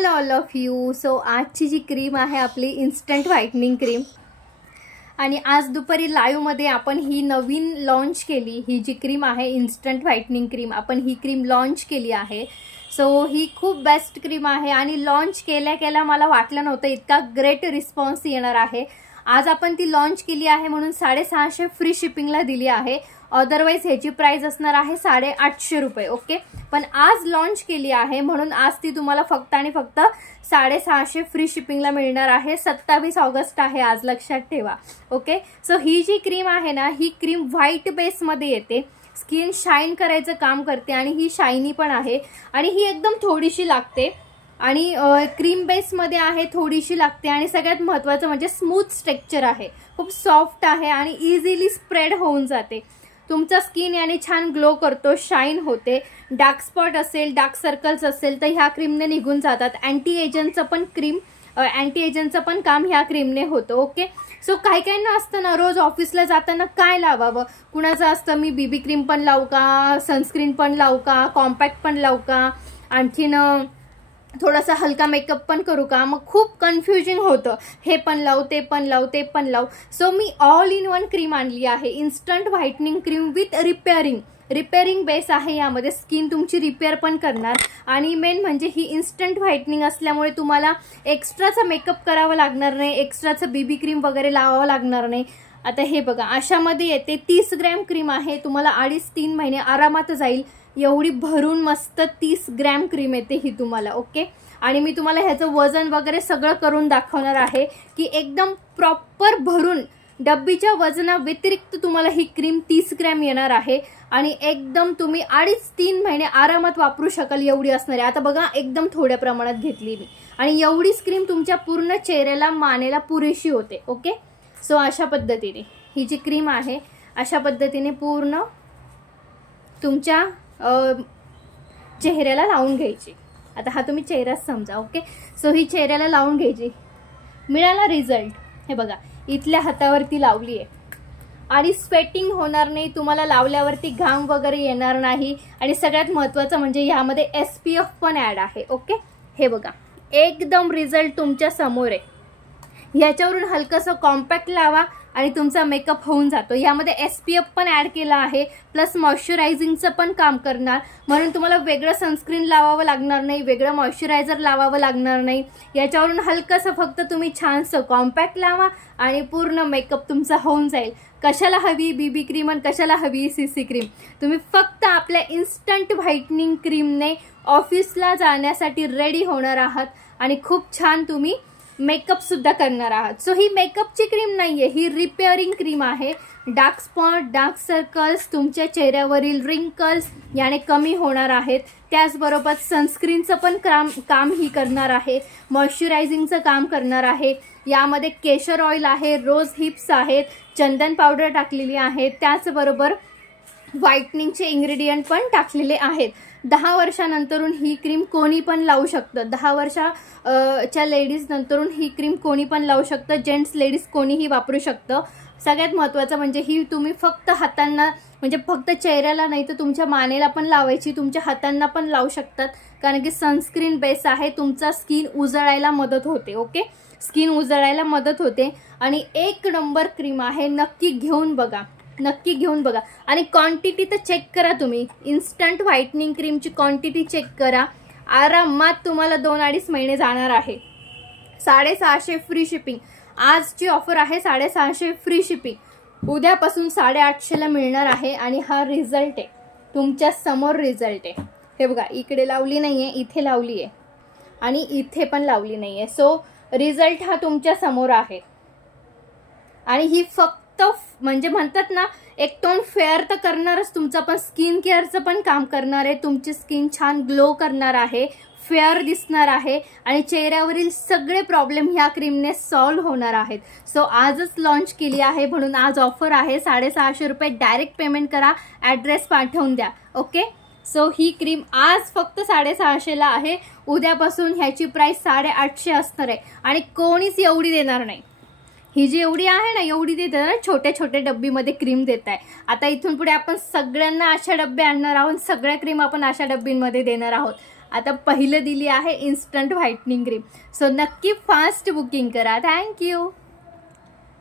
Hello all of you. So आजची जी cream आहे आपली इन्स्टंट व्हाईटनिंग क्रीम, आणि आज दुपारी लाईव्हमध्ये आपण ही नवीन लॉन्च केली. ही जी क्रीम आहे इन्स्टंट व्हाईटनिंग क्रीम, आपण ही क्रीम लॉन्च केली आहे. सो ही खूप बेस्ट क्रीम आहे आणि लॉन्च केल्या मला वाटलं नव्हतं इतका ग्रेट रिस्पॉन्स येणार आहे. आज आपण ती लॉन्च केली आहे म्हणून 650 फ्री शिपिंगला दिली आहे. अदरवाईज ह्याची प्राइस असणार आहे 850 रुपये. ओके, पण आज लॉन्च केली आहे म्हणून आज ती तुम्हाला फक्त आणि फक्त 650 फ्री शिपिंगला मिळणार आहे. 27 ऑगस्ट आहे आज, लक्षात ठेवा. ओके, सो ही जी क्रीम आहे ना, ही क्रीम व्हाईट बेसमध्ये येते. स्किन शाईन करायचं काम करते आणि ही शायनी पण आहे आणि ही एकदम थोडीशी लागते आणि क्रीम बेसमध्ये आहे, थोडीशी लागते आणि सगळ्यात महत्त्वाचं म्हणजे स्मूथ स्ट्रक्चर आहे, खूप सॉफ्ट आहे आणि इझिली स्प्रेड होऊन जाते. तुमचा स्किन याने छान ग्लो करतो, शाईन होते. डार्क स्पॉट असेल, डार्क सर्कल्स असेल तर ह्या क्रीमने निघून जातात. अँटी एजंटचं पण काम ह्या क्रीमने होतं. ओके, सो काही ना असतं ना, रोज ऑफिसला जाताना काय लावावं, कुणाचं असतं मी बीबी क्रीम पण लावू का, सनस्क्रीन पण लावू का, कॉम्पॅक्ट पण लावू का, आणखीन थोडासा हलका मेकअप पण करू का, मग खूप कन्फ्युजिंग होतं. हे पण लावू, ते पण लावू, ते पण लावू. So me all in one cream आणली आहे, instant whitening cream with repairing base आहे. यामध्ये स्किन तुमची रिपेअर पण करणार आणि मेन म्हणजे ही इन्स्टंट व्हाईटनिंग असल्यामुळे तुम्हाला एक्स्ट्राचा मेकअप करावा लागणार नाही, एक्स्ट्राचं बीबी क्रीम वगैरे लावावं लागणार नाही. आता हे बघा, अशामध्ये येते. 30 ग्रॅम क्रीम आहे, तुम्हाला 2.5-3 महिने आरामात जाईल. एवढी भरून मस्त 30 ग्रॅम क्रीम येते ही तुम्हाला. ओके, आणि मी तुम्हाला ह्याचं वजन वगैरे सगळं करून दाखवणार आहे की एकदम प्रॉपर भरून डब्बीच्या वजना व्यतिरिक्त तुम्हाला ही क्रीम 30 ग्रॅम येणार आहे आणि एकदम तुम्ही 2.5-3 महिने आरामात वापरू शकाल एवढी असणार आहे. आता बघा, एकदम थोड्या प्रमाणात घेतली मी आणि एवढीच क्रीम तुमच्या पूर्ण चेहऱ्याला, मानेला पुरेशी होते. ओके, सो अशा पद्धतीने ही जी क्रीम आहे, अशा पद्धतीने पूर्ण तुमच्या चेहऱ्याला लावून घ्यायची. आता हा तुम्ही चेहराच समजा. ओके, सो ही चेहऱ्याला लावून घ्यायची. मिळाला रिझल्ट, हे बघा, इथल्या हातावरती लावली आहे आणि स्वेटिंग होणार नाही, तुम्हाला लावल्यावरती घाम वगैरे येणार नाही आणि सगळ्यात महत्त्वाचं म्हणजे यामध्ये SPF पण ॲड आहे. ओके, हे बघा, एकदम रिझल्ट तुमच्या समोर आहे. ह्याच्यावरून हलकंसं कॉम्पॅक्ट लावा आणि तुमचा मेकअप होऊन जातो. यामध्ये SPF पण ॲड केला आहे, प्लस मॉइश्चरायझिंगचं पण काम करणार, म्हणून तुम्हाला वेगळं सनस्क्रीन लावावं लागणार नाही, वेगळं मॉइश्चरायझर लावावं लागणार नाही. याच्यावरून हलकंसं फक्त तुम्ही छानसं कॉम्पॅक्ट लावा आणि पूर्ण मेकअप तुमचा होऊन जाईल. कशाला हवी बीबी क्रीम आणि कशाला हवी CC क्रीम, तुम्ही फक्त आपल्या इन्स्टंट व्हाईटनिंग क्रीमने ऑफिसला जाण्यासाठी रेडी होणार आहात आणि खूप छान तुम्ही मेकअप सुद्धा करणार आहात. सो ही मेकअपची क्रीम नाहीये, ही रिपेअरिंग क्रीम आहे. डार्क स्पॉट, डार्क सर्कल्स, तुमच्या चेहऱ्यावरील रिंकल्स याने कमी होणार आहेत. त्याचबरोबर सनस्क्रीनचं पण काम ही करणार आहे, मॉइश्चरायझिंगचं काम करणार आहे. यामध्ये केशर ऑइल आहे, रोज हिप्स आहेत, चंदन पावडर टाकलेली आहे, त्याचबरोबर व्हाईटनिंगचे इन्ग्रेडियंट पण टाकलेले आहेत. 10 वर्षानंतरून ही क्रीम कोणी पण लावू शकतं. 10 वर्षाच्या लेडीज नंतरून ही क्रीम कोणी पण लावू शकतं, जेंट्स लेडीज कोणीही वापरू शकतं. सगळ्यात महत्त्वाचं म्हणजे ही तुम्ही फक्त हातांना, म्हणजे फक्त चेहऱ्याला नाही तर तुमच्या मानेला पण लावायची, तुमच्या हातांना पण लावू शकतात, कारण की सनस्क्रीन बेस आहे. तुमचा स्किन उजळायला मदत होते. ओके, स्किन उजळायला मदत होते आणि एक नंबर क्रीम आहे. नक्की घेऊन बघा आणि क्वांटिटी तर चेक करा तुम्ही. इन्स्टंट व्हाईटनिंग क्रीमची क्वांटिटी चेक करा, आरामात तुम्हाला 2-2.5 महिने जाणार आहे. 650 फ्री शिपिंग, आजची ऑफर आहे 650 फ्री शिपिंग. उद्यापासून 850ला मिळणार आहे आणि हा रिझल्ट आहे, तुमच्या समोर रिझल्ट आहे. हे बघा, इकडे लावली नाहीये, इथे लावली आहे आणि इथे पण लावली नाहीये. सो रिझल्ट हा तुमच्या समोर आहे आणि ही फक्त म्हणजे म्हणतात ना, एक टोन फेअर तर करणारच तुमचा, पण स्किन केअरचं पण काम करणार आहे. तुमची स्किन छान ग्लो करणार आहे, फेअर दिसणार आहे आणि चेहऱ्यावरील सगळे प्रॉब्लेम ह्या क्रीमने सॉल्व्ह होणार आहेत. सो आजच लॉन्च केली आहे म्हणून आज ऑफर आहे. 650 रुपये डायरेक्ट पेमेंट करा, ॲड्रेस पाठवून द्या. ओके, सो ही क्रीम आज फक्त 650ला आहे. उद्यापासून ह्याची प्राइस 850 असणार आहे आणि कोणीच एवढी देणार नाही. ही जी एवढी आहे ना, एवढी देते ना, छोटे छोटे डब्बीमध्ये क्रीम देत आहे. आता इथून पुढे आपण सगळ्यांना अशा डब्बे आणणार आहोत, सगळ्या क्रीम आपण अशा डब्बींमध्ये देणार आहोत आता पहिलं दिली आहे इन्स्टंट व्हाईटनिंग क्रीम. सो नक्की फास्ट बुकिंग करा. थँक्यू.